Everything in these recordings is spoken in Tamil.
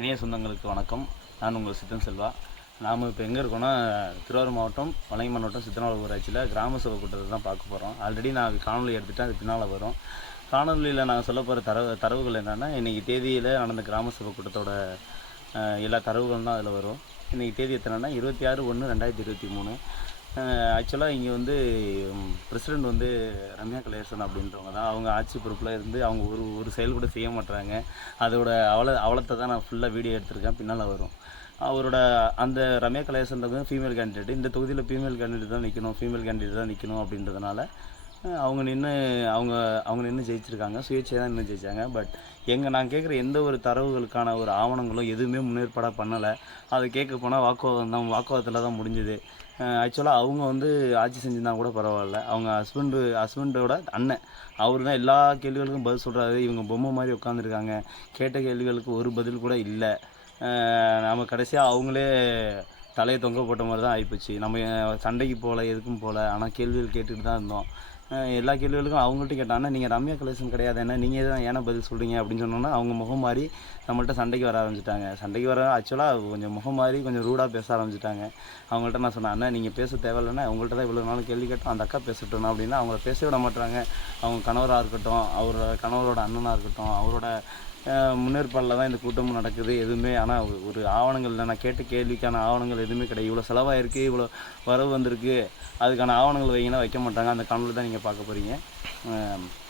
இணைய சொந்தங்களுக்கு வணக்கம். நான் உங்கள் சித்தன் செல்வா. நாம் இப்போ எங்கே இருக்கோன்னா திருவாரூர் மாவட்டம் வலங்கி மாவட்டம் சித்தனாவூர் ஊராட்சியில் கிராம சபை கூட்டத்தை தான் பார்க்க போகிறோம். ஆல்ரெடி நான் காணொலி எடுத்துகிட்டு அது பின்னால் வரும். காணொலியில் நான் சொல்ல போகிற தரவுகள் என்னென்னா, இன்றைக்கி தேதியில் நடந்த கிராம சபை கூட்டத்தோட எல்லா தரவுகளும் தான் அதில் வரும். இன்றைக்கி தேதி எத்தனைன்னா 26/1/2023. ஆக்சுவலாக இங்கே வந்து பிரசிடெண்ட் வந்து ரம்யா கலையரசன் அப்படின்றவங்க தான். அவங்க ஆட்சி பொறுப்பில் இருந்து அவங்க ஒரு செயல் கூட செய்ய மாட்டுறாங்க. அதோட அவலத்தை தான் நான் ஃபுல்லாக வீடியோ எடுத்திருக்கேன், பின்னால் வரும். அவரோட அந்த ரம்யா கலையரசன்றது ஃபீமேல் கேண்டிடேட். இந்த தொகுதியில் ஃபீமேல் கேண்டிடேட் தான் நிற்கணும் அப்படின்றதுனால அவங்க நின்று ஜெயிச்சிருக்காங்க. சுயேட்சையாக தான் நின்று ஜெயித்தாங்க. பட் நான் கேட்குற எந்த ஒரு தரவுகளுக்கான ஒரு ஆவணங்களும் எதுவுமே முன்னேற்பாடாக பண்ணலை. அதை கேட்க போனால் வாக்குவாதத்தில் தான் முடிஞ்சுது. ஆக்சுவலாக அவங்க வந்து ஆட்சி செஞ்சுருந்தா கூட பரவாயில்ல. அவங்க ஹஸ்பண்டோட அண்ணன் அவர் தான் எல்லா கேள்விகளுக்கும் பதில் சொல்கிறாரு. இவங்க பொம்மை மாதிரி உட்காந்துருக்காங்க. கேட்ட கேள்விகளுக்கு ஒரு பதில் கூட இல்லை. நம்ம கடைசியாக அவங்களே தலையை தொங்க போட்ட மாதிரி தான் ஆகிப்போச்சு. நம்ம சண்டைக்கு போகல, எதுக்கும் போகல. ஆனால் கேள்விகள் கேட்டுட்டு தான் இருந்தோம். எல்லா கேள்விகளுக்கும் அவங்கள்ட்ட கேட்டாங்கன்னா, நீங்கள் ரம்யா கலையரசன் கிடையாது, என்ன நீங்கள் தான் ஏன்னா பதில் சொல்கிறீங்க அப்படின்னு சொன்னோன்னா அவங்க முகம் மாறி நம்மள்ட்ட சண்டைக்கு வர ஆரம்பிச்சிட்டாங்க. ஆக்சுவலாக கொஞ்சம் முகம் மாறி கொஞ்சம் ரூடாக பேச ஆரம்பிச்சிட்டாங்க. அவங்கள்ட்ட நான் சொன்னேன், அண்ணா நீங்கள் பேச தேவையில்லைன்னா உங்கள்கிட்ட தான் இவ்வளோ நாள் கேள்வி கேட்டோம், அந்த அக்கா பேசட்டோம் அப்படின்னா அவங்கள பேச விட மாட்டுறாங்க. அவங்க கணவராக இருக்கட்டும், கணவரோட அண்ணனாக இருக்கட்டும், அவரோட முன்னேற்பாடில் தான் இந்த கூட்டமும் நடக்குது. எதுவுமே ஆனால் ஒரு ஆவணங்கள் இல்லை. நான் கேட்ட கேள்விக்கான ஆவணங்கள் எதுவுமே கிடையாது. இவ்வளோ செலவாயிருக்கு, இவ்வளோ வரவு வந்திருக்கு, அதுக்கான ஆவணங்கள் வைங்கன்னா வைக்க மாட்டாங்க. அந்த காணொலி தான் நீங்கள் பார்க்க போகிறீங்க.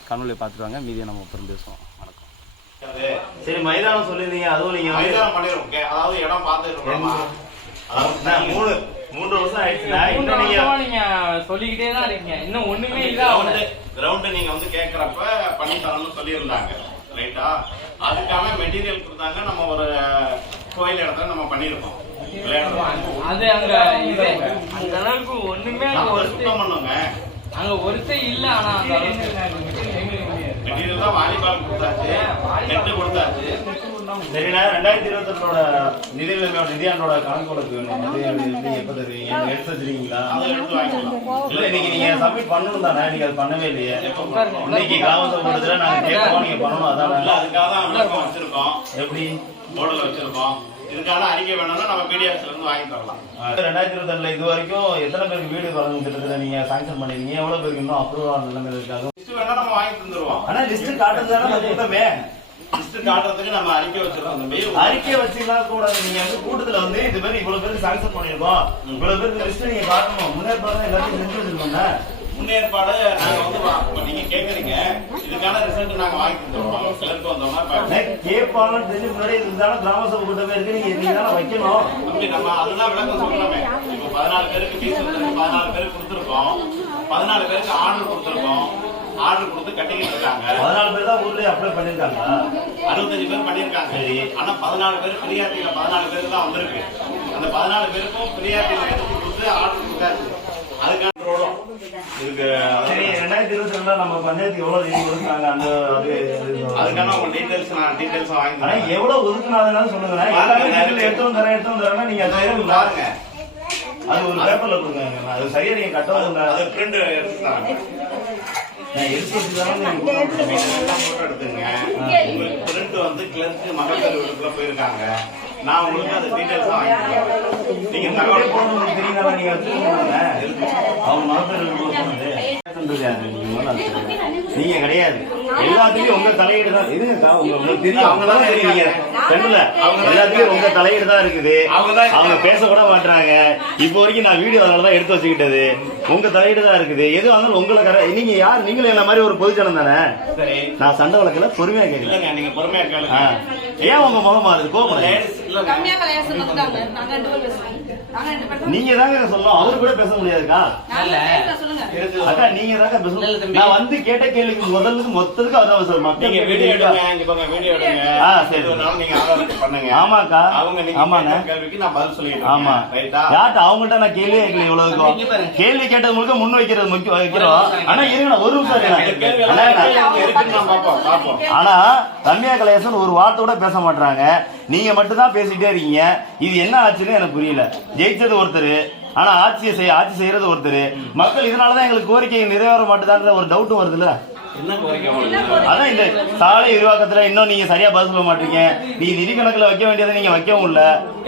காணொலியை பார்த்துருவாங்க, மீதியை நம்ம அப்புறம் பேசுவோம். வணக்கம். சரி, மைதானம் சொல்லிருந்தீங்க, அதுவும் நீங்க மைதானம் பண்ணிருக்கோம். அதாவது இடம் பார்த்துருக்கோம். 3 வருஷம் ஆயிடுச்சு. நீங்க சொல்லிக்கிட்டே தான் இருக்கீங்க, இன்னும் ஒண்ணுமே இல்ல. கிரவுண்ட் நீங்க வந்து கேட்கறப்ப பண்ணி தரணும்னு சொல்லியிருந்தாங்க, ரைட்டா? அதுக்கான மெட்டீரியல் கொடுத்தாங்க. நம்ம ஒரு கோயில் இடத்துல நம்ம பண்ணிருக்கோம். அது அங்க அந்த அளவுக்கு ஒண்ணுமே சுத்தம் பண்ணுங்க. அங்க ஒருத்தர் இல்ல. ஆனா மெட்டீரியல் தான் வாலிபால் கொடுத்தாச்சு, நெட்டு கொடுத்தாச்சு. சரிண்ணா, 2022 நிதியாண்டோட கணக்கு வழக்கு எப்ப தருவீங்க? எடுத்து வச்சிருக்கீங்களா? இல்ல, இன்னைக்கு நீங்க சப்மிட் பண்ணணும் தானே? நீங்க அது பண்ணவே இல்லையே. இன்னைக்கு கிராம சபை நாங்க கேட்போம், நீங்க பண்ணணும். அதான் அதுக்காக தான் விளக்கம் வச்சிருக்கோம். எப்படி போர்டில் வச்சிருக்கோம். இதுக்கான அறிக்கை வேணும்னா நம்ம பிடிஎஃப்ல இருந்து வாங்கி தரலாம். 2022 இது வரைக்கும் எத்தனை பேருக்கு வீடு வழங்கும் திட்டத்துல நீங்க சாங்ஷன் பண்ணிருக்கீங்க? எவ்வளவு பேருக்கு இன்னும் அப்ரூவ் ஆன நிலைமையில இருக்காங்க? லிஸ்ட் வேணா நம்ம வாங்கி தந்துருவோம். ஆனா லிஸ்ட் காட்டுறதுதானே மொத்தமே. லிஸ்ட் காட்டுறதுக்கு நம்ம அறிக்கை வச்சிருக்கோம். அறிக்கை வச்சுக்கலாம் கூட. நீங்க வந்து கூட்டத்துல வந்து இது மாதிரி இவ்வளவு பேருக்கு சாங்ஷன் பண்ணிருக்கோம், இவ்வளவு பேருக்கு லிஸ்ட் நீங்க காட்டணும். முன்னேற்பாடு எல்லாத்தையும் செஞ்சு வச்சிருக்கோங்க. முன்னேற்பாடு நாங்க வந்து நீங்க கேக்குறீங்க, இதுக்கான ரிசல்ட் நாங்க வாங்கி தந்துருவோம். சிலருக்கு வந்தோம்னா கேட்பாங்கன்னு தெரிஞ்சு முன்னாடி இருந்தாலும் கிராம சபை கூட்டமே இருக்கு, நீங்க தானே வைக்கணும். அப்படி நம்ம அதுதான் விளக்கம் சொல்றோமே. இப்போ 14 பேருக்கு ஃபீஸ் வந்து 14 பேருக்கு கொடுத்துருக்கோம். 14 பேருக்கு ஆர்டர் கொடுத்துருக்கோம். ஆர்டர் கொடுத்து கட்டிக்கிட்டு இருக்காங்க. 14 பேர் தான் ஊர்லயே அப்ளை பண்ணிருக்காங்க. 65 பேர் பண்ணிருக்காங்க. சரி, ஆனா 14 பேர் பிரியாட்டில 14 பேருக்கு தான் வந்திருக்கு. அந்த 14 பேருக்கும் பிரியாட்டில எடுத்து கொடுத்து ஆர்டர் கொடுத்தாச்சு. அதுக்கான இருக்கு. சரி, 2022 நம்ம பஞ்சாயத்துக்கு எவ்வளவு நிதி கொடுத்தாங்க? அந்த அதுக்கான உங்க டீடைல்ஸ் வாங்கி எவ்வளவு ஒதுக்குனாலும் சொல்லுங்க. எடுத்து தரேன்னா நீங்க பாருங்க. அது ஒரு பேப்பர்ல கொடுங்க. அது சரியா நீங்க கட்டவும் அது பிரிண்ட் எடுத்து தராங்க. பிரிண்ட் வந்து கிளர்க்கு மகளிர் வீட்டுக்குள்ள போயிருக்காங்க. நான் உங்களுக்கு அந்த டீடைல்ஸ் நீங்க தகவல் போடணும். தெரியுங்களா? நீங்க அவங்க மகளிர் நீங்க கிடையாது. எல்லாத்துலயும் உங்க தலையீடு தான். உங்களுக்கு தெரியும், அவங்கதான் இருக்கீங்க. எல்லாத்துலயும் உங்க தலையீடு தான் இருக்குது. அவங்க பேச கூட மாட்டாங்க. இப்போ வரைக்கும் நான் வீடியோ அதனாலதான் எடுத்து வச்சுக்கிட்டது. உங்க தலையீடு தான் இருக்குது. எது வந்தாலும் உங்களை நீங்க யார்? நீங்களும் என்ன மாதிரி ஒரு பொதுஜனம் தானே. நான் சண்டை வழக்குல பொறுமையா கேட்கல. நீங்க பொறுமையா கேளுங்க. ஏன் உங்க முகம் மாறுது? நீங்க தாங்க சொல்லணும். அவரு கூட பேச முடியாதுக்கா? அக்கா, நீங்க தாங்க பேசணும். நான் வந்து கேட்ட கேள்விக்கு மொத்தத்துக்கு அதான் சார். நீங்க வீடியோ எடுங்க. சரி, நீங்க பண்ணுங்க. ஆமாக்கா, ஆமாங்க. கேள்விக்கு நான் பதில் சொல்லிடுறேன். ஆமா, யார்ட்ட அவங்கள்ட்ட நான் கேள்வி கேட்கல. இவ்வளவு கேள்வி கேட்டது முழுக்க முன் வைக்கிறது வைக்கிறோம். ஆனா இருங்க, ஒரு நிமிஷம். ஆனா ரம்யா கலையரசன் ஒரு வார்த்தை கூட பேச மாட்டாங்க. நீங்க மட்டும் தான் பேசிட்டே இருக்கீங்க. இது என்ன ஆச்சுன்னு எனக்கு புரியல. ஜெயிச்சது ஒருத்தர், ஆனா ஆட்சி செய்யறது ஒருத்தர். மக்கள் இதனாலதான் எங்களுக்கு கோரிக்கை நிறைவேற மாட்டேதான் ஒரு டவுட்டும் வருதுல்ல. என்ன கோரிக்கை உங்களுக்கு? அதான் இந்த சாலை விரிவாக்கத்துல இன்னும் நீங்க சரியா பதில் சொல்ல மாட்டீங்க. நீங்க நிதி கணக்குல வைக்க வேண்டியதை நீங்க வைக்கவும் இல்ல.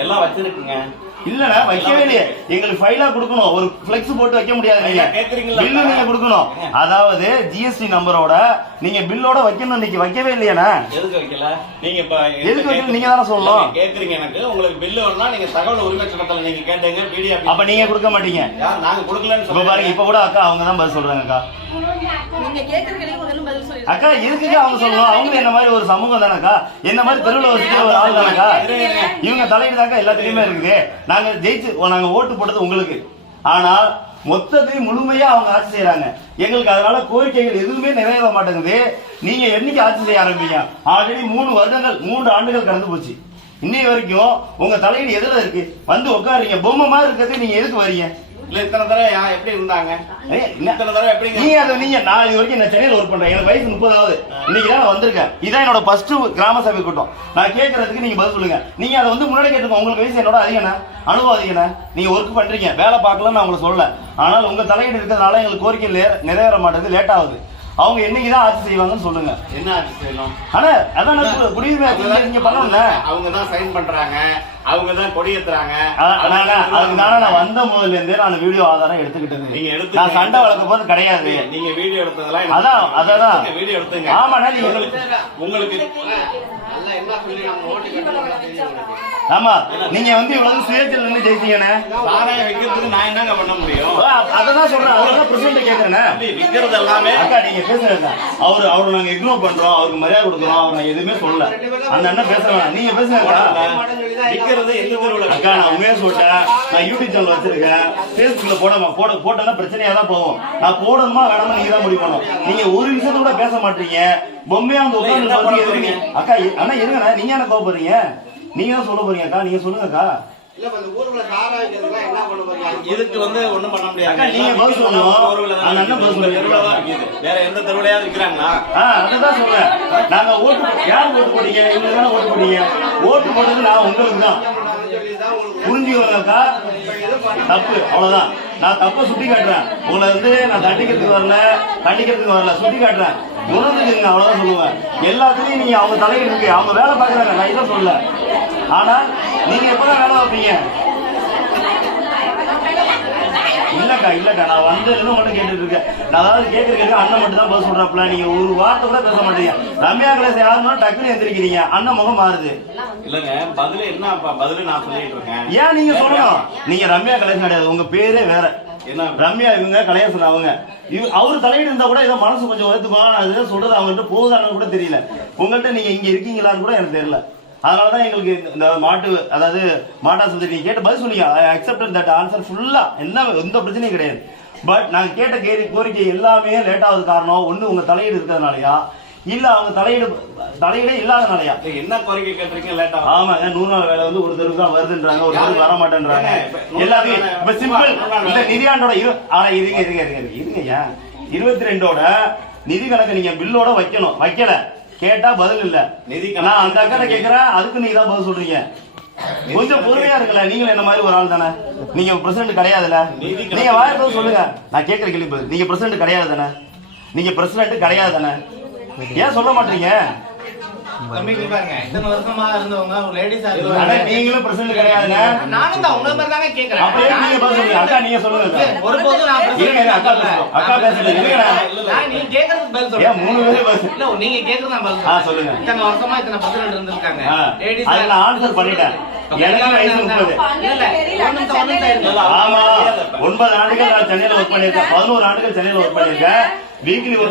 எல்லாம் வச்சிருக்குங்க. இல்லண்ணா வைக்கவே இல்லையே. எங்களுக்கு ஃபைலா கொடுக்கணும். ஒரு ஃபிளெக்ஸ் போட்டு வைக்க முடியாது. நீங்க பில்லு நீங்க கொடுக்கணும். அதாவது ஜிஎஸ்டி நம்பரோட நீங்க பில்லோட வைக்கணும். இன்னைக்கு வைக்கவே இல்லையாண்ணா. எதுக்கு வைக்கல? நீங்க இப்ப எதுக்கு வைக்கல நீங்க தானே சொல்லணும். கேக்குறீங்க எனக்கு. உங்களுக்கு பில்லு வரனா நீங்க தகவல் உரிமை சட்டத்துல நீங்க கேட்டீங்க பிடிஎஃப். அப்ப நீங்க கொடுக்க மாட்டீங்க. நாங்க கொடுக்கலன்னு சொல்ல பாருங்க. இப்ப கூட அக்கா அவங்க தான் பதில் சொல்றாங்க. அக்கா நீங்க கேக்குறீங்க முதல்ல பதில் சொல்லுங்க. அக்கா எதுக்கு அவங்க சொல்லணும்? அவங்க என்ன மாதிரி ஒரு சமூகம் தானக்கா. என்ன மாதிரி தெருவுல வசிக்கிற ஒரு ஆள் தானக்கா. இவங்க தலையீடு தாக்கா எல்லாத்துலயுமே இருக்குது. நாங்க ஜெயிச்சு நாங்க ஓட்டு போட்டது உங்களுக்கு. ஆனால் மொத்தத்தையும் முழுமையா அவங்க ஆட்சி செய்யறாங்க. எங்களுக்கு அதனால கோரிக்கைகள் எதுவுமே நிறைவேற மாட்டேங்குது. நீங்க என்னைக்கு ஆட்சி செய்ய ஆரம்பிங்க? ஆல்ரெடி 3 ஆண்டுகள் கடந்து போச்சு. இன்னைய வரைக்கும் உங்க தலையீடு எதுல இருக்கு? வந்து உட்காருங்க. பொம்மை மாதிரி இருக்கிறது நீங்க எதுக்கு வரீங்க? இல்ல இத்தனை தடவை எப்படி இருந்தாங்க? இத்தனை தடவை எப்படி நீங்க நான் இது வரைக்கும் நான் சென்னையில் ஒர்க் பண்றேன். எனக்கு வயசு 30 இன்னைக்கு தான் நான் வந்திருக்கேன். இதான் என்னோட ஃபர்ஸ்ட் கிராம சபை கூட்டம். நான் கேட்கறதுக்கு நீங்க பதில் சொல்லுங்க. நீங்க அதை வந்து முன்னாடி கேட்டுக்கோங்க. உங்களுக்கு வயசு என்னோட அதிகண்ணா, அனுபவம் அதிகண்ணா. நீங்க ஒர்க் பண்றீங்க, வேலை பார்க்கலன்னு நான் உங்களை சொல்லல. ஆனால் உங்க தலையீடு இருக்கிறதுனால எங்களுக்கு கோரிக்கை நிறைவேற மாட்டேங்குது, லேட் ஆகுது. அவங்க என்னைக்குதான் ஆட்சி செய்வாங்கன்னு சொல்லுங்க. என்ன ஆட்சி செய்யணும்? ஆனா அதான் குடியுரிமை நீங்க பண்ணல. அவங்க தான் சைன் பண்றாங்க, அவங்க தான் கொடியேத்துறாங்க. அதுக்குதானே நான் வந்த முதல்ல இருந்தே நான் வீடியோ ஆதாரம் எடுத்துக்கிட்டது. நீங்க எடுத்து நான் சண்டை வளர்க்க போது கிடையாது. நீங்க வீடியோ எடுத்ததெல்லாம் அதான் வீடியோ எடுத்துங்க. ஆமாண்ணா நீங்க உங்களுக்கு ஆமா நீங்க வந்து இவ்வளவு சுயேட்சையில இருந்து ஜெயிச்சீங்கண்ணே. சாராயம் விக்கிறதுக்கு நான் என்னங்க பண்ண முடியும்? அதான் சொல்றேன். அவர்தான் பிரசிடண்ட் கேக்குறேன். விக்கிறது எல்லாமே அக்கா நீங்க பேசுறேன். அவரு நாங்க இக்னோர் பண்றோம், அவருக்கு மரியாதை கொடுக்குறோம். அவர் நான் எதுவுமே சொல்லல. அந்த அண்ணன் பேச வேணாம். நீங்க பேசுங்க. விக்கிறது எந்த தெருவுல அக்கா? நான் உண்மையா சொல்லிட்டேன். நான் யூடியூப் சேனல் வச்சிருக்கேன். பேஸ்புக்ல போட்டேன்னா பிரச்சனையா தான் போகும். நான் போடணுமா வேணாமா நீங்க தான் முடிவு பண்ணணும். நீங்க ஒரு விஷயத்த கூட பேச மாட்டீங்க. பொம்மையா வந்து உட்காந்து அக்கா அண்ணா இருங்கண்ணா. நீங்க என்ன கோவப்படுறீங்க? நீங்க தான் சொல்ல போறீங்க அக்கா. நீங்க சொல்லுங்கக்கா. இதுக்கு வந்து ஒண்ணும் பண்ண முடியாது. நீங்க பதில் சொல்லணும். அந்த அண்ணன் பதில் சொல்லுங்க. வேற எந்த தெருவுலயாவது இருக்கிறாங்களா? அதுதான் சொல்றேன். நாங்க யார் ஓட்டு போட்டீங்க? இவங்க தானே ஓட்டு போட்டீங்க. ஓட்டு போட்டது நான் உங்களுக்கு தான். புரிஞ்சுக்கோங்கக்கா. தப்பு அவ்வளவுதான். நான் தப்ப சுட்டி காட்டுறேன். உங்களை வந்து நான் தண்டிக்கிறதுக்கு வரல, கண்டிக்கிறதுக்கு வரல, சுட்டி காட்டுறேன். உணர்ந்துக்குங்க, அவ்வளவுதான் சொல்லுவேன். எல்லாத்துலயும் நீங்க அவங்க தலையிட்டு இருக்கு. அவங்க வேலை பார்க்கறாங்க, நான் இதை சொல்லல. ஆனா நீங்க எப்பதான் வேலை வைப்பீங்க? இல்லக்கா நான் வந்ததுன்னு மட்டும் கேட்டுட்டு இருக்கேன். நான் அதாவது கேட்கறதுக்கு அண்ணன் மட்டும் தான் பதில் சொல்றாப்ல. நீங்க ஒரு வார்த்தை கூட பேச மாட்டீங்க. ரம்யா கணேசன் யாருன்னா டக்குன்னு எந்திரிக்கிறீங்க. அண்ணன் முகம் மாறுது. இல்லங்க பதில என்ன பதில நான் சொல்லிட்டு இருக்கேன். ஏன் நீங்க சொல்லணும்? நீங்க ரம்யா கணேசன் கிடையாது. உங்க பேரே வேற. என்ன ரம்யா இவங்க கணேசன் அவங்க. அவரு தலையிட்டு இருந்தா கூட ஏதோ மனசு கொஞ்சம் வருத்துக்கோ சொல்றது அவங்கள்ட்ட போகுதான்னு கூட தெரியல. உங்கள்கிட்ட நீங்க இங்க இருக்கீங்களான்னு கூட எனக்கு தெரியல. அதனாலதான் எங்களுக்கு இந்த அதாவது மாட்டாசுபத்திரி நீங்க கேட்ட பதில் சொன்னீங்க. ஐ அக்செப்டட் தட் ஆன்சர் ஃபுல்லா. எந்த பிரச்சனையும் கிடையாது. பட் நாங்க கேட்ட கோரிக்கை எல்லாமே லேட் ஆகுது. காரணம் ஒண்ணு உங்க தலையீடு இருக்கிறதுனாலயா, இல்ல அவங்க தலையீடே இல்லாதனாலயா? என்ன கோரிக்கை கேட்டிருக்கீங்க லேட் ஆகும்? ஆமா 100 நாள் வேலை வந்து ஒரு தெருவுக்கு தான் வருதுன்றாங்க, ஒரு தெருவுக்கு வர மாட்டேன்றாங்க. எல்லாத்தையும் இப்ப சிம்பிள் இந்த நிதியாண்டோட ஆனா இருங்கய்யா 22ஓட நிதி கணக்கு நீங்க பில்லோட வைக்கணும். வைக்கல கேட்டா பதில் இல்ல. நான் அந்த அக்கறை கேட்கிறேன், அதுக்கு நீங்க தான் பதில் சொல்றீங்க. கொஞ்சம் பொறுமையா இருக்கல. நீங்களும் என்ன மாதிரி ஒரு ஆள் தானே. நீங்க பிரசிடண்ட் கிடையாதுல. நீங்க வாய்ப்பு சொல்லுங்க. நான் கேட்கிற கேள்வி நீங்க பிரசிடண்ட் கிடையாது தானே. நீங்க பிரசிடண்ட் கிடையாது தானே. ஏன் சொல்ல மாட்டீங்க? இத்தனை வருஷமா இருந்தவங்க லேடிஸா நீங்களும் பிரசிடண்ட் கிடையாதுல. நானும் தான் உங்களை மாதிரி தானே கேக்குறேன். அப்படியே நீங்க சொல்லுங்க. அக்கா நீங்க சொல்லுங்க. ஒருபோதும் நான் அக்கா பேசுறது நீங்க கேக்குறதுக்கு பதில் சொல்லுங்க. 3 பேரும் பேசு. இல்ல நீங்க கேக்குறது நான் பதில் சொல்லுங்க. இத்தனை வருஷமா இத்தனை பிரசிடண்ட் இருந்திருக்காங்க. லேடிஸ் அத நான் ஆன்சர் பண்ணிட்டேன். எனக்கு வயசு 30. ஆமா 9 ஆண்டுகள் நான் சென்னையில ஒர்க் பண்ணிருக்கேன். 11 ஆண்டுகள் சென்னையில ஒர்க் பண்ணிருக்கேன். வீக்லி ஒரு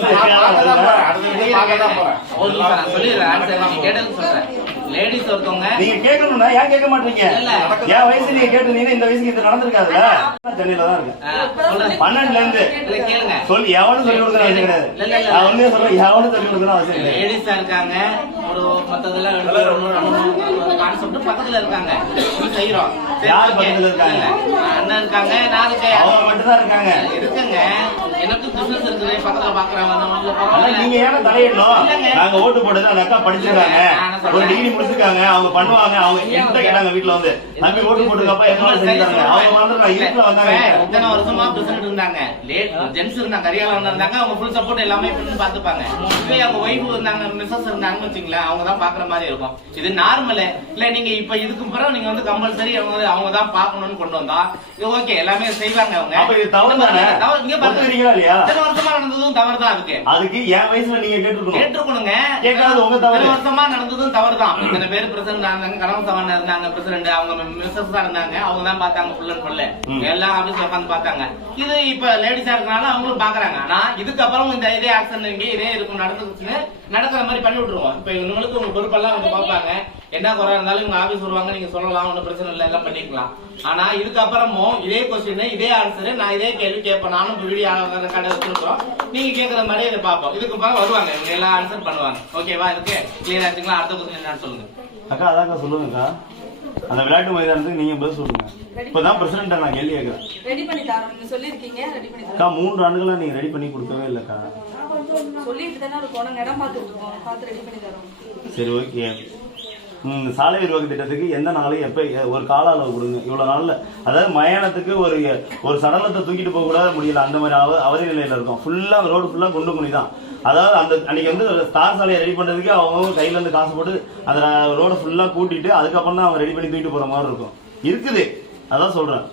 நீங்க கேட்கணும்னா ஏன் கேட்க மாட்டீங்க? என் வயசு நீங்க கேட்டு இந்த வயசுக்கு இது நடந்திருக்காதுல்ல. சென்னையில தான் இருக்கு 12ல இருந்து சொல்லி எவனும் சொல்லி கொடுக்கற அவசியம் கிடையாது. நான் உண்மையா சொல்றேன், எவனும் சொல்லி கொடுக்கற அவசியம் கிடையாது. லேடிஸா இருக்காங்க. ஒரு மத்ததெல்லாம் செய்யலாம்னு சொல்லிட்டு பக்கத்துல இருக்காங்க செய்யறோம். யார் பக்கத்துல இருக்காங்க? அண்ணன் இருக்காங்க, நான் இருக்கேன். அவங்க மட்டும் தான் இருக்காங்க. இருக்குங்க, எனக்கு பிசினஸ் இருக்குது, பக்கத்துல பாக்குறாங்க. நீங்க ஏன் தலையிடணும்? நாங்க ஓட்டு போட்டது அந்த அக்கா படிச்சிருக்காங்க, ஒரு டிகிரி முடிச்சிருக்காங்க, அவங்க பண்ணுவாங்க. அவங்க என்கிட்ட கேட்டாங்க வீட்டுல வந்து, தம்பி ஓட்டு போட்டுக்கப்ப எதனால செஞ்சாங்க? அவங்க வந்து நான் வீட்டுல வந்தாங்க. இத்தனை வருஷமா பிரசிடண்ட் இருந்தாங்க, லேட் ஜென்ஸ் இருந்தாங்க, கரியால இருந்தாங்க. அவங்க ஃபுல் சப்போர்ட் எல்லாமே பண்ணி பாத்துப்பாங்க. இதுவே அவங்க ஒய்ஃப் இருந்தாங்க, மிஸ்ஸஸ் இருந்தாங்கன்னு வச்சுங்களேன், அவங்க தான் பாக்குற மாதிரி இருக்கும். இது நார்மல் இல்ல. நீங்க இப்ப இதுக்கு பிறகு நீங்க வந்து கம்பல்சரி அவங்க தான் பாக்கணும்னு கொண்டு வந்தா இது ஓகே, எல்லாமே செய்வாங்க அவங்க. அப்ப இது தவறு தானே? இங்க பாருங்க, இல்லையா? இத்தனை வருஷமா நடந்ததும் தவறு தான். அதுக்கு என் வயசுல நீங்க கேட்டுருக்கணுங்க. கேட்காது உங்க தவறு. இத்தனை வருஷமா நடந்ததும் தவறு தான். இத்தனை பேர் பிரசிடண்ட் இருந்தாங்க, கனவு சவான இருந்தாங்க பிரசிடண்ட், அவங்க மிஸ்ஸஸ் தான் இருந்தாங்க, அவங்க தான் பார்த்தாங்க ஃபுல் அண்ட் ஃபுல். எல்லாம் ஆபீஸ்ல உட்காந்து பார்த்தாங்க. இது இப்ப லேடிஸா இருக்கனால அவங்களும் பாக்குறாங்க. ஆனா இதுக்கப்புறம் இந்த இதே ஆக்சன் இங்கே இதே இருக்கும் நடந்துச்சுன்னு நடக்கிற மாதிரி பண்ணி விட்டுருவோம். இப்ப இவங்களுக்கு உங்க பொறுப்பெல்லாம் வந்து பார்ப்பாங்க. என்ன குறை இருந்தாலும் இவங்க ஆபீஸ் வருவாங்க, நீங்க சொல்லலாம், ஒன்னும் பிரச்சனை இல்லை, எல்லாம் பண்ணிக்கலாம். ஆனா இதுக்கப்புறமும் இதே கொஸ்டின் இதே ஆன்சர் நான் இதே கேள்வி கேட்பேன். நானும் வீடியோ கடை வச்சிருக்கோம், நீங்க கேட்கற மாதிரி இதை பார்ப்போம். இதுக்கு அப்புறம் வருவாங்க, இவங்க எல்லாம் ஆன்சர் பண்ணுவாங்க. ஓகேவா? இதுக்கு கிளியர் ஆச்சுங்களா? அடுத்த கொஸ்டின் என்னன்னு சொல்லுங்க அக்கா. அதாக்கா சொல்லுங்கக்கா, அந்த விளையாட்டு மைதானத்துக்கு நீங்க பதில் சொல்லுங்க. இப்பதான் பிரசிடண்ட் நான் கேள்வி கேட்கிறேன். ரெடி பண்ணி தரோம், நீங்க சொல்லிருக்கீங்க, ரெடி பண்ணி அக்கா 3 ஆண்டுகளா நீங்க ரெடி பண்ணி கொடுக்கவே இல்லக்கா. சொல்லிட்டு தானே இருக்கோம், நாங்க இடம் பார்த்துட்டு இருக்கோம், பார்த்து ரெடி பண்ணி தரோம். சரி, ஓகே. சாலை விரிவாக்க திட்டத்துக்கு எந்த நாளையும் எப்ப ஒரு கால அளவு கொடுங்க. இவ்வளவு நாள்ல, அதாவது மயானத்துக்கு ஒரு சடலத்தை தூக்கிட்டு போக கூட முடியல, அந்த மாதிரி அவதி நிலையில இருக்கும். ஃபுல்லா ரோடு ஃபுல்லா குண்டு குழி தான். அதாவது அந்த அன்னைக்கு வந்து தார் சாலையை ரெடி பண்றதுக்கு அவங்க கையில இருந்து காசு போட்டு அந்த ரோட ஃபுல்லா கூட்டிட்டு அதுக்கப்புறம் தான் அவங்க ரெடி பண்ணி தூக்கிட்டு போற மாதிரி இருக்கும் இருக்குது. அதான் சொல்றேன்.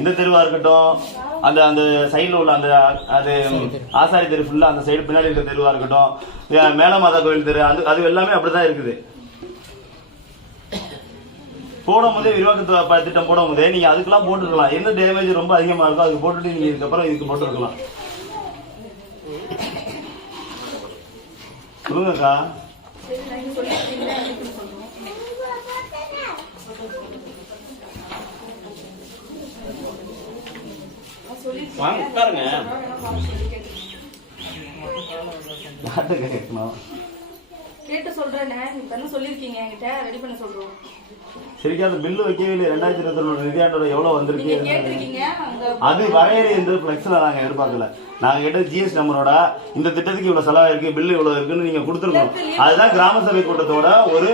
இந்த தெருவா இருக்கட்டும், அந்த அந்த சைடுல உள்ள அந்த அது ஆசாரி தெரு ஃபுல்லா அந்த சைடு பின்னாடி இருக்கிற தெருவா இருக்கட்டும், மேலமாதா கோயில் தெரு, அது எல்லாமே அப்படிதான் இருக்குது. போடும் போதே விரிவாக்க திட்டம் போடும் போதே நீங்க அதுக்கெல்லாம் போட்டுருக்கலாம். எந்த டேமேஜ் ரொம்ப அதிகமா இருக்கோ அதுக்கு போட்டுட்டு நீங்க இதுக்கப்புறம் இதுக்கு போட்டுருக்கலாம். சொல்லுங்கக்கா. கேட்டு சொல்றேன், நீங்க சொல்லிருக்கீங்க என்கிட்ட, ரெடி பண்ண சொல்றோம். சரிக்கா, அந்த பில்லு வைக்கவே இல்லை. 2021 நிதியாண்டோட எவ்வளவு வந்திருக்கு அது வரையறை என்று பிளெக்ஸ்ல நாங்க எதிர்பார்க்கல. நாங்க கேட்ட ஜிஎஸ் நம்பரோட இந்த திட்டத்துக்கு இவ்வளவு செலவா இருக்கு, பில்லு இவ்வளவு இருக்குன்னு நீங்க கொடுத்துருக்கணும். அதுதான் கிராம சபை கூட்டத்தோட ஒரு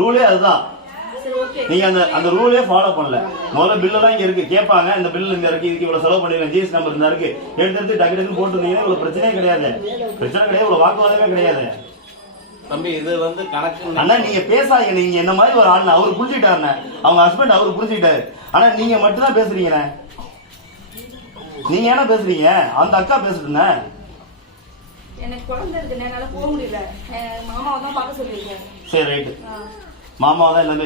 ரூலே. அதுதான் நீங்க அந்த ரூலே ஃபாலோ பண்ணல. முதல்ல பில்லு தான் இங்க இருக்கு, கேட்பாங்க இந்த பில்லு இந்த இருக்கு, இதுக்கு இவ்வளவு செலவு பண்ணிருக்கேன், ஜிஎஸ் நம்பர் இருந்தா இருக்கு, எடுத்து டக்கு டக்குன்னு போட்டுருந்தீங்கன்னா இவ்வளவு பிரச்சனையே கிடையாது. பிரச்சனை கிடையாது, இவ்வளவு வாக்குவாதமே கிடையாது. தம்பி இது வந்து கணக்கு அண்ணா, நீங்க பேசாதீங்க. நீங்க என்ன மாதிரி ஒரு ஆள் அவரு புரிஞ்சுக்கிட்டாருண்ணே, அவங்க ஹஸ்பண்ட் அவரு புரிஞ்சுக்கிட்டாரு. ஆனா நீங்க மட்டும் தான் பேசுறீங்கண்ணே. நீங்க என்ன பேசுறீங்க? அந்த அக்கா பேசுதுண்ணே. எனக்கு குழந்தை இருக்கு, என்னால போக முடியல, மாமாவை தான் பார்க்க சொல்லியிருக்கேன். சரி, ரைட்டு. மாமாவை தான் எல்லாமே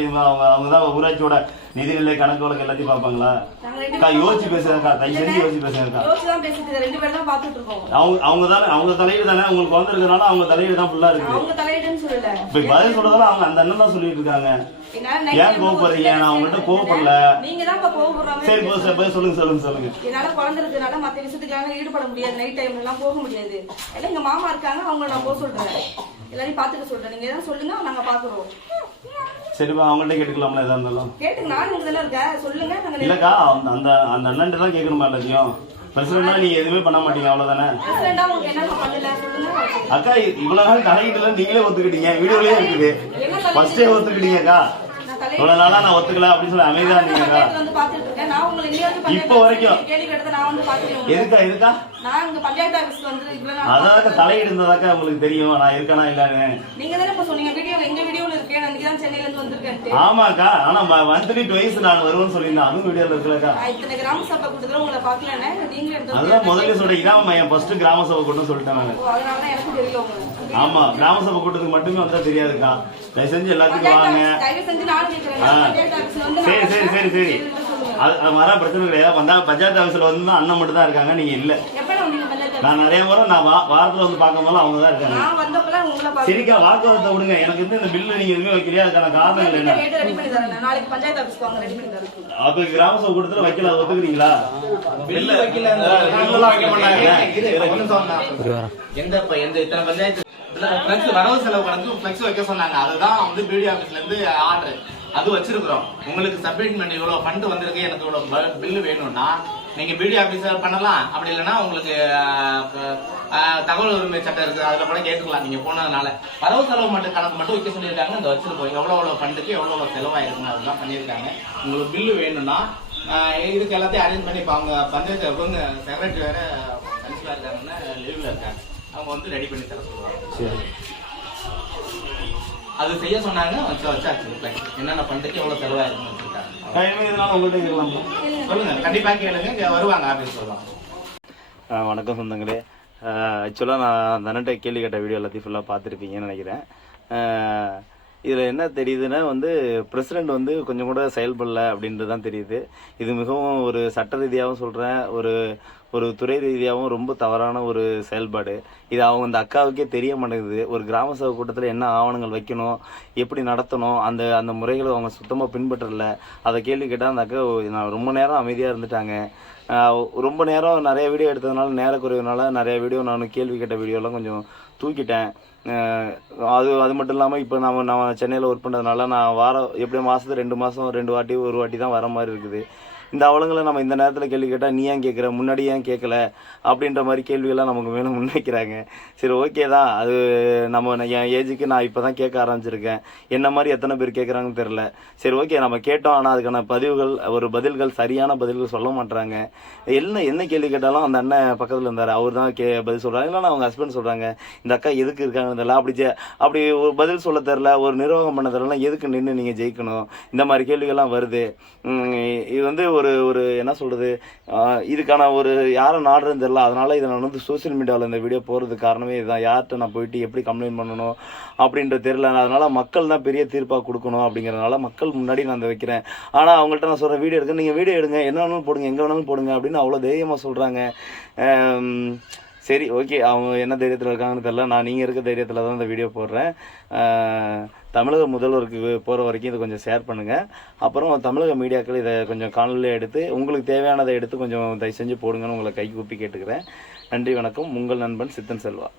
அவங்க தான் ஊராட்சியோட நிதிநிலை கணக்கு வழக்கு எல்லாத்தையும் பாப்பாங்களா? யோசிச்சு பேசுறேன்க்கா, தயவு செஞ்சு யோசிச்சு பேசுறேன்க்கா. அவங்க தலையீடு தானே உங்களுக்கு வந்திருக்கனால அவங்க தலையீடு தான் ஃபுல்லா இருக்கு. இப்ப பதில் சொல்றதால அவங்க அந்த அண்ணன் தான் சொல்லிட்டு இருக்காங்க. ஏன் கோவப்படுறீங்க? நான் அவங்கள்ட்ட கோவப்படல. சரி, சொல்லுங்க. என்னால குழந்தை இருக்கனால மத்த விஷயத்துக்காக ஈடுபட முடியாது, நைட் டைம்ல எல்லாம் போக முடியாது. எல்லாம் எங்க மாமா இருக்காங்க, அவங்க நான் போக சொல்றேன், எல்லாரையும் பாத்துக்க சொல்றேன். நீங்க எதாவது சொல்லுங்க, நாங்க பாக்குறோம். சரிப்பா, அவங்கள்ட்ட கேட்டுக்கலாம்ல எதா இருந்தாலும். கேட்டுங்க, நானும் உங்களால இருக்கேன், சொல்லுங்க. இல்லக்கா, அந்த அண்ணன் தான் கேட்கணுமா எல்லாத்தையும்? பிரசிடண்டா நீங்க எதுவுமே பண்ண மாட்டீங்க, அவ்வளவுதானே? அக்கா, இவ்வளவு நாள் தலையிட்டு நீங்களே ஒத்துக்கிட்டீங்க, வீடியோலயே இருக்குது. ஃபர்ஸ்டே ஒத்துக்கிட்டீங்கக்கா. இவ்வளவு நாளா நான் ஒத்துக்கல அப்படின்னு சொல்லி அமைதியா இருந்தீங்கக்கா. இப்ப வரைக்கும் எதுக்கா அதான் தலையிட்டு இருந்ததாக்கா உங்களுக்கு தெரியும் நான் இருக்கனா இல்லன்னு. ஆமாக்கா, ஆனா மந்த்லி ட்வைஸ் நான் வருவேன்னு சொல்லியிருந்தேன், அதுவும் வீடியோல இருக்கலக்கா. அதான் முதல்ல சொல்றேன், இதான் என் ஃபர்ஸ்ட் கிராம சபை கூட்டம் சொல்லிட்டேன் நானு. ஆமா, கிராம சபை கூட்டத்துக்கு மட்டுமே வந்தா தெரியாதுக்கா. தயவு செஞ்சு எல்லாத்துக்கும் வாங்க. சரி அது வர பிரச்சனை கிடையாது. வந்தா பஞ்சாயத்து ஆபீஸ்ல வந்து அண்ணன் மட்டும் தான் இருக்காங்க, நீங்க இல்ல. நான் நிறைய முறை நான் வாரத்துல வந்து பார்க்கும் போது அவங்க தான் இருக்காங்க. நான் வந்தப்பலாம் உங்களை பார்க்க சரிக்கா வாக்குவாதத்தை விடுங்க. எனக்கு வந்து இந்த பில்லு நீங்க எதுவுமே வைக்கலையா, அதுக்கான காரணங்கள் என்ன? ரெடி பண்ணி தரேன். நாளைக்கு பஞ்சாயத்து ஆபீஸ்க்கு வாங்க, ரெடி பண்ணி தரேன். அப்ப கிராம சபை கூட்டத்துல வைக்கல, அதை ஒத்துக்கிறீங்களா? பில்லு வைக்கல, பில்லெல்லாம் வைக்க மாட்டாங்க. எந்த இத்தனை பஞ்சாயத்து ஃபிளக்ஸ் வரவு செலவு கணக்கு ஃபிளக்ஸ் வைக்க சொன்னாங்க. அதுதான் வந்து பிடிஓ ஆபீஸ்ல இருந்து ஆர்டர் அது வச்சிருக்கிறோம். உங்களுக்கு சப்மிட் பண்ணி இவ்வளவு ஃபண்ட் வந்திருக்கு, எனக்கு இவ்வளவு பில்லு வேணும்னா நீங்க பிடிஓ ஆபீஸர் பண்ணலாம். அப்படி இல்லைன்னா உங்களுக்கு தகவல் உரிமை சட்டம் இருக்கு, அதுல கூட கேட்டுக்கலாம். நீங்க போனதுனால வரவு செலவு மட்டும் கணக்கு மட்டும் வைக்க சொல்லியிருக்காங்க. இந்த வச்சிருக்கோம் எவ்வளவு ஃபண்டுக்கு எவ்வளவு செலவாயிருக்குன்னு அதுதான் பண்ணியிருக்காங்க. உங்களுக்கு பில்லு வேணும்னா இதுக்கு எல்லாத்தையும் அரேஞ்ச் பண்ணி இப்போ அவங்க பஞ்சாயத்து செக்ரட்டரி வேற கன்சிலா இருக்காங்கன்னா லீவ்ல இருக்காங்க, அவங்க வந்து ரெடி பண்ணி தர சொல்லுவாங்க. அது செய்ய சொன்னாங்க, வச்சாச்சு. என்னென்ன பண்றதுக்கு எவ்வளவு செலவாயிருக்குன்னு வச்சிருக்காங்க. இதனால உங்கள்கிட்ட கேட்கலாம். சொல்லுங்க, கண்டிப்பா கேளுங்க, வருவாங்க ஆபீஸ் வருவாங்க. வணக்கம் சொந்தங்களே. ஆக்சுவலாக நான் அந்த அண்ணன்ட்ட கேள்வி கேட்ட வீடியோ எல்லாத்தையும் ஃபுல்லாக பார்த்துருப்பீங்கன்னு நினைக்கிறேன். இதில் என்ன தெரியுதுன்னா வந்து பிரசிடெண்ட் வந்து கொஞ்சம் கூட செயல்படல அப்படின்றது தான் தெரியுது. இது மிகவும் ஒரு சட்ட ரீதியாகவும் சொல்கிறேன், ஒரு துறை ரீதியாகவும் ரொம்ப தவறான ஒரு செயல்பாடு. இது அவங்க அந்த அக்காவுக்கே தெரிய மாட்டேங்குது. ஒரு கிராம சபை கூட்டத்தில் என்ன ஆவணங்கள் வைக்கணும், எப்படி நடத்தணும், அந்த முறைகளை அவங்க சுத்தமாக பின்பற்றல. அதை கேள்வி கேட்டால் அந்த அக்கா நான் ரொம்ப நேரம் அமைதியாக இருந்துட்டாங்க. ரொம்ப நேரம் நிறைய வீடியோ எடுத்ததுனால நேரக்குறைவுனால நிறைய வீடியோ நான் கேள்வி கேட்ட வீடியோலாம் கொஞ்சம் தூக்கிட்டேன். அது மட்டும் இல்லாமல் இப்போ நான் சென்னையில் ஒர்க் பண்ணுறதுனால நான் எப்படியும் மாதத்துக்கு 2 மாதம் 2 வாட்டி 1 வாட்டி தான் வர மாதிரி இருக்குது. இந்த அவலங்களை நம்ம இந்த நேரத்தில் கேள்வி கேட்டால் நீ ஏன் கேட்குற, முன்னாடி ஏன் கேட்கல அப்படின்ற மாதிரி கேள்வியெல்லாம் நமக்கு மேலே முன்வைக்கிறாங்க. சரி, ஓகே தான். அது என் ஏஜுக்கு நான் இப்போ தான் கேட்க ஆரம்பிச்சிருக்கேன். என்ன மாதிரி எத்தனை பேர் கேட்குறாங்கன்னு தெரில. சரி, ஓகே, நம்ம கேட்டோம். ஆனால் அதுக்கான பதில்கள் சரியான பதில்கள் சொல்ல மாட்டுறாங்க. என்ன கேள்வி கேட்டாலும் அந்த அண்ணன் பக்கத்தில் இருந்தார், அவர் தான் பதில் சொல்கிறாங்க. இல்லைன்னா அவங்க ஹஸ்பண்ட் சொல்கிறாங்க இந்த அக்கா எதுக்கு இருக்காங்கன்னு தெரியல. அப்படி ஒரு பதில் சொல்ல தெரில, ஒரு நிர்வாகம் பண்ண தெரில, எதுக்கு நின்று நீங்கள் ஜெயிக்கணும், இந்த மாதிரி கேள்விகள்லாம் வருது. இது வந்து ஒரு என்ன சொல்கிறது, இதுக்கான ஒரு யாரை நாடுறதுன்னு தெரியல. அதனால் இதை நான் வந்து சோசியல் மீடியாவில் இந்த வீடியோ போகிறதுக்கு காரணமே இதுதான். யார்கிட்ட நான் போயிட்டு எப்படி கம்ப்ளைண்ட் பண்ணணும் அப்படின்றது தெரியல. அதனால் மக்கள் தான் பெரிய தீர்ப்பாக கொடுக்கணும் அப்படிங்கிறதுனால மக்கள் முன்னாடி நான் அதை வைக்கிறேன். ஆனால் அவங்கள்ட்ட நான் சொல்கிறேன், வீடியோ எடுக்க, நீங்கள் வீடியோ எடுங்க, என்ன வேணாலும் போடுங்க, எங்கே வேணாலும் போடுங்க அப்படின்னு அவ்வளோ தைரியமாக சொல்கிறாங்க. சரி, ஓகே, அவங்க என்ன தைரியத்தில் இருக்காங்கன்னு தெரியல. நான் நீங்கள் இருக்க தைரியத்தில் தான் இந்த வீடியோ போடுறேன். தமிழக முதல்வருக்கு போகிற வரைக்கும் இதை கொஞ்சம் ஷேர் பண்ணுங்கள். அப்புறம் தமிழக மீடியாக்கள் இதை கொஞ்சம் காணொலியாக எடுத்து உங்களுக்கு தேவையானதை எடுத்து கொஞ்சம் தயவு செஞ்சு போடுங்கன்னு உங்களை கை கூப்பி கேட்டுக்கிறேன். நன்றி, வணக்கம். உங்கள் நண்பன் சித்தன் செல்வா.